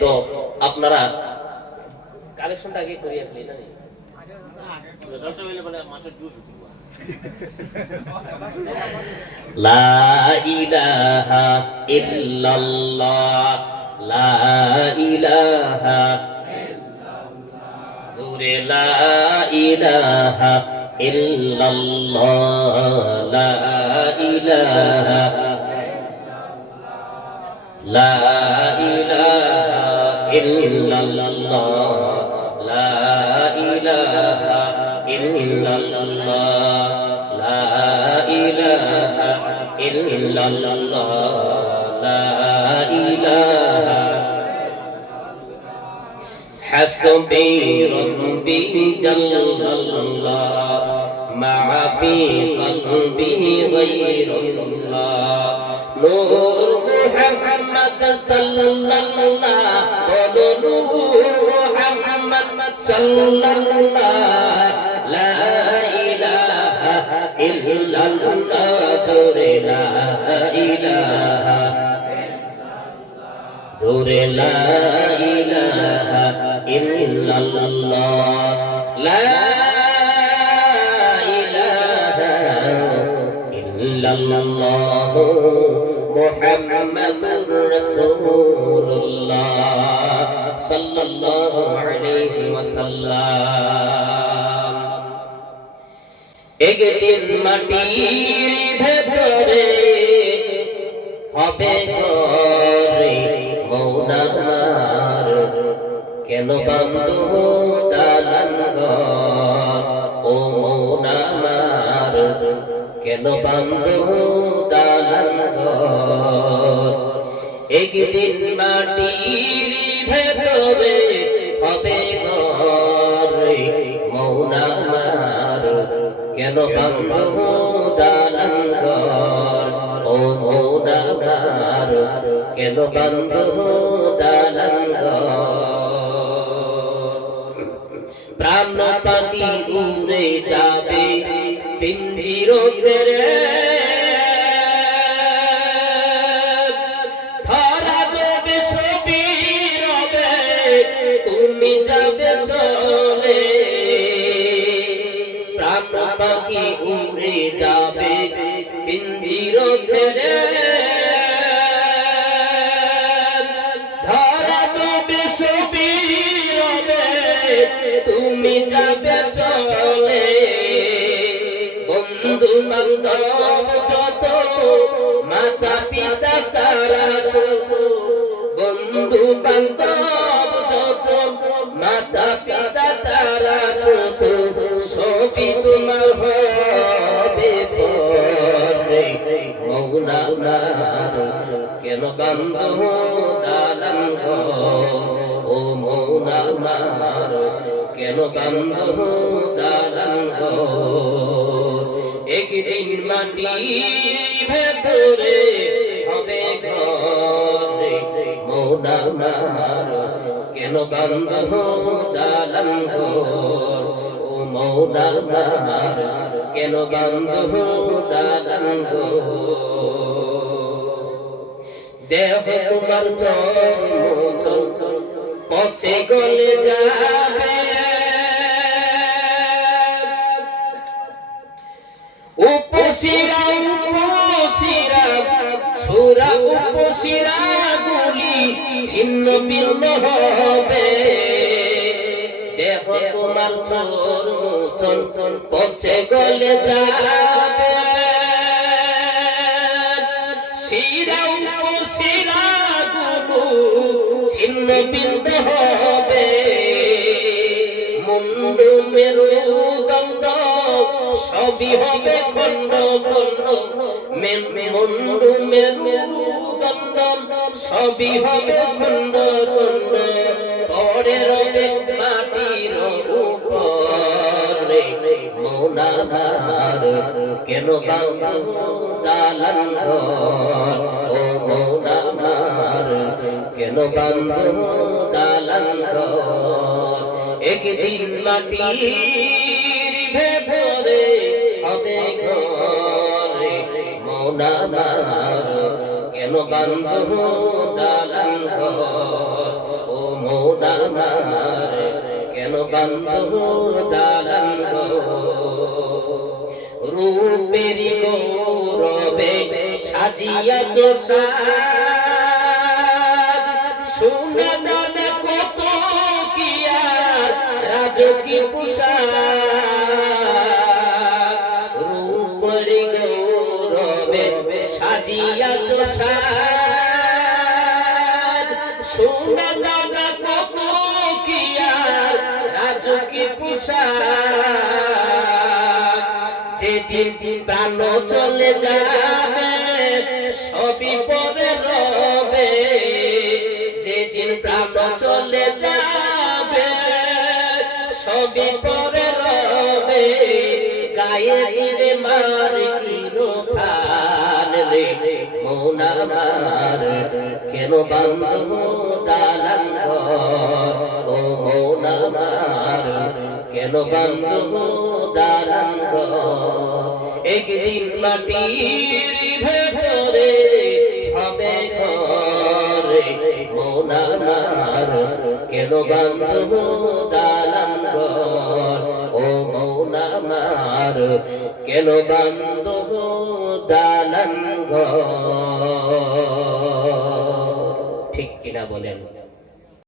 তো আপনারা কালেকশনটা আগে করিয়ে আসলে না লা ইলাহা ইল্লাল্লাহ লা ইলাহা ইল্লাল্লাহ জোরে লা ইলাহা ইল্লাল্লাহ লা ইলাহা লা ইলাহা ইল্লাল্লাহ লা ইলাহা ইল্লাল্লাহ লা ইলাহা ইল্লাল্লাহ লা ইলাহা হাসবি রাব্বি জাল্লাল্লাহ মা ফি কলবি গায়রুল্লাহ নূর মুহাম্মদ সাল্লাল্লাহ নূর মুহাম্মদ সাল্লাল্লাহ লা ইলাহা ইল্লাল্লাহ জোরে লা ইলাহা জোরে লা ইলাহা ইল্লাল্লাহ লা ইলাহা ইল্লাল্লাহ মুহাম্মাদুর রাসূলুল্লাহ সাল্লাল্লাহু আলাইহি ওয়াসাল্লাম একদিন মাটির ভেতরে হবে ঘরে মৌনামার কেন বান্ধব দালান ঘর ও মৌনামার কেন বান্ধব দালান ঘর একদিন মাটির ভেতরে হবে ঘরে মৌনামার কেন বান্ধব দালান ঘর ও মৌনামার কেন বান্ধব দালান প্রাণ পাখি উড়ে যাবে পিঞ্জির ছেড়ে ধরা দেবে ছবি রবে তুমি যাবে চলে প্রাণ পাখি উড়ে যাবে পিঞ্জির ছেড়ে তুমি যাবে চলে বন্ধু বান্ধব যত মাতা পিতা তারা শুধু বন্ধু বান্ধব যত মাতা পিতা তারা শুধু সবই তোমার হবে পরে মৌলানার কেন বান্ধব দালান ও মৌলানার কেন বান্ধব দালান একদিন মাটির ভেতরে হবে ঘরে মৌলানার কেন বান্ধব দালান ও মৌলানার কেন বান্ধব দালান দেহ তোমার জন্ম পচে গলে যাবে উপশিরা উপশিরা সুরা উপশিরা গুলি ছিন্ন ভিন্ন হবে দেহ তোমার চর্ম পচে গলে যাবে শিরা উপশিরা ছিন্ন ভিন্ন হবে মুন্ডু মেরুদণ্ড সবই হবে খণ্ড খণ্ড মুন্ডু মেরুদণ্ড সবই হবে খণ্ড খণ্ড পরে রবে মাটির উপরে মৌলানার কেন বান্ধব দালান ঘর ও মৌলানার কেন বান্ধব দালান ঘর একদিন মাটির ভেতরে হবে ঘরে মৌলানার কেন বান্ধব দালান ঘর আমার কেন বান্ধব দালান রূপেরি গৌরবে সাজিয়াছ সোনা দানা কত কি আর রাজকীয় পোশাক রূপেরি গৌরবে সাজিয়াছ সোনা দানা কত কি আর রাজকীয় পোশাক যেদিন প্রাণ চলে যাবে সবই পরে রবে যেদিন প্রাণ চলে যাবে সবই পরে রবে গায়ে গিরে মারে কিরোধান রে মন আমার কেন বান্ধব দালান ঘর ও মন আমার কেন বান্ধব দালান ঘর একদিন মাটির ভেতরে হবে ঘরে মন আমার কেন বান্ধব দালান ঘর ও মন আমার কেন বান্ধব দালান ঘর ঠিক কিনা বলেন?